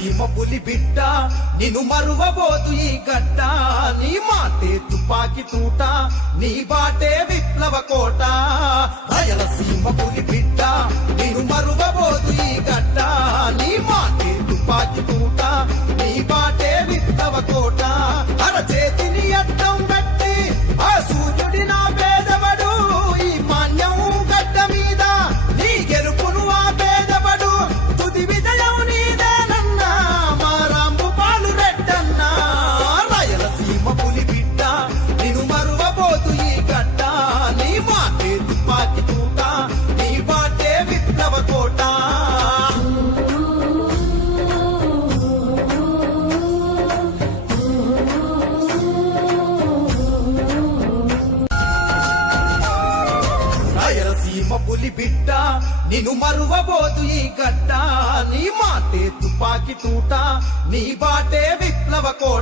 రాయలసీమ పులి బిడ్డ నిన్ను మరువబోదు ఈ గడ్డ నీ మాటే తుపాకి తూట నీ బాటే విప్లవ కోట రాయలసీమ పులి బిడ్డ నిన్ను మరువబోదు ఈ గడ్డ నీ మాటే తుపాకి తూట నీ బాటే విప్లవ కోట అరచేతిని అడ్డం పెట్టి ఆ సూర్యుడి నా పేదవడు ఈ మాన్యం గడ్డ మీద నీ గెలుపును ఆ పేదవడు తుది విజయం నీదేనన్నా మా రాంబు పాలు రెడ్డన్నా రాయలసీమ పులి బిడ్డ నిన్ను మరువబోదు ఈ గడ్డ నీ మాటే తుపాకి తూట నీ బాటే విప్లవ కోట రాయలసీమ పులి బిడ్డ నిన్ను మరువబోదు ఈ గడ్డ నీ మాటే తుపాకి తూట నీ బాటే విప్లవ కోట